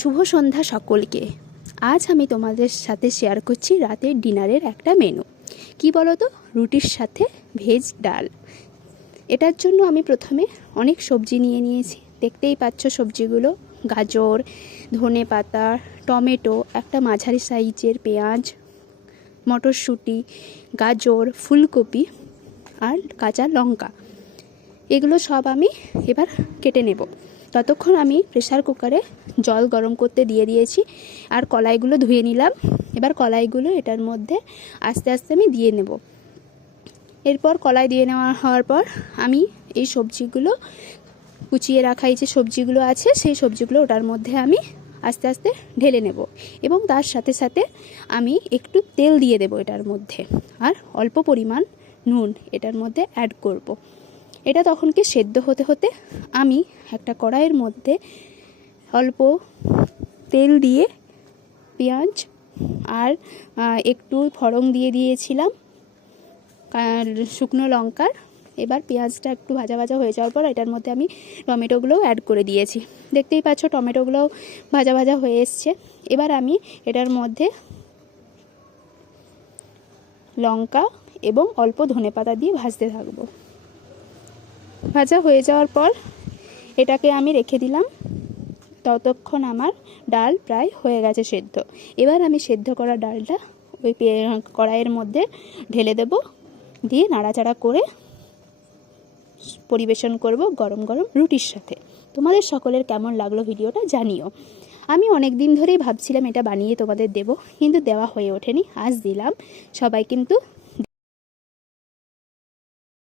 শুভ সন্ধ্যা সকলকে। আজ আমি তোমাদের সাথে শেয়ার করছি রাতের ডিনারের একটা মেনু। কি বলো তো, রুটির সাথে ভেজ ডাল। এটার জন্য আমি প্রথমে অনেক সবজি নিয়ে নিয়েছি। দেখতেই পাচ্ছ সবজিগুলো: গাজর, ধনেপাতা, টমেটো, একটা মাঝারি সাইজের পেঁয়াজ, মটরশুঁটি, গাজর, ফুলকপি আর কাঁচা লঙ্কা। এগুলো সব আমি এবার কেটে নেব। ততক্ষণ আমি প্রেসার কুকারে জল গরম করতে দিয়ে দিয়েছি আর কলাইগুলো ধুয়ে নিলাম। এবার কলাইগুলো এটার মধ্যে আস্তে আস্তে আমি দিয়ে নেব। এরপর কলাই দিয়ে নেওয়া হওয়ার পর আমি এই সবজিগুলো কুচিয়ে রাখা, এই যে সবজিগুলো আছে সেই সবজিগুলো ওটার মধ্যে আমি আস্তে আস্তে ঢেলে নেব এবং তার সাথে সাথে আমি একটু তেল দিয়ে দেব এটার মধ্যে, আর অল্প পরিমাণ নুন এটার মধ্যে অ্যাড করব। এটা তখনকে সেদ্ধ হতে হতে আমি একটা কড়াইয়ের মধ্যে অল্প তেল দিয়ে পেঁয়াজ আর একটু ফোড়ন দিয়ে দিয়েছিলাম শুকনো লঙ্কার। এবার পেঁয়াজটা একটু ভাজা ভাজা হয়ে যাওয়ার পর এটার মধ্যে আমি টমেটোগুলোও অ্যাড করে দিয়েছি। দেখতেই পাচ্ছ টমেটোগুলোও ভাজা ভাজা হয়ে এসছে। এবার আমি এটার মধ্যে লঙ্কা এবং অল্প ধনেপাতা দিয়ে ভাজতে থাকবো। ভাজা হয়ে যাওয়ার পর এটাকে আমি রেখে দিলাম। ততক্ষণ আমার ডাল প্রায় হয়ে গেছে সেদ্ধ। এবার আমি সেদ্ধ করা ডালটা ওই কড়াইয়ের মধ্যে ঢেলে দেব, দিয়ে নাড়াচাড়া করে পরিবেশন করব গরম গরম রুটির সাথে। তোমাদের সকলের কেমন লাগলো ভিডিওটা জানিও। আমি অনেক দিন ধরেই ভাবছিলাম এটা বানিয়ে তোমাদের দেব, কিন্তু দেওয়া হয়ে ওঠেনি। আজ দিলাম। সবাই কিন্তু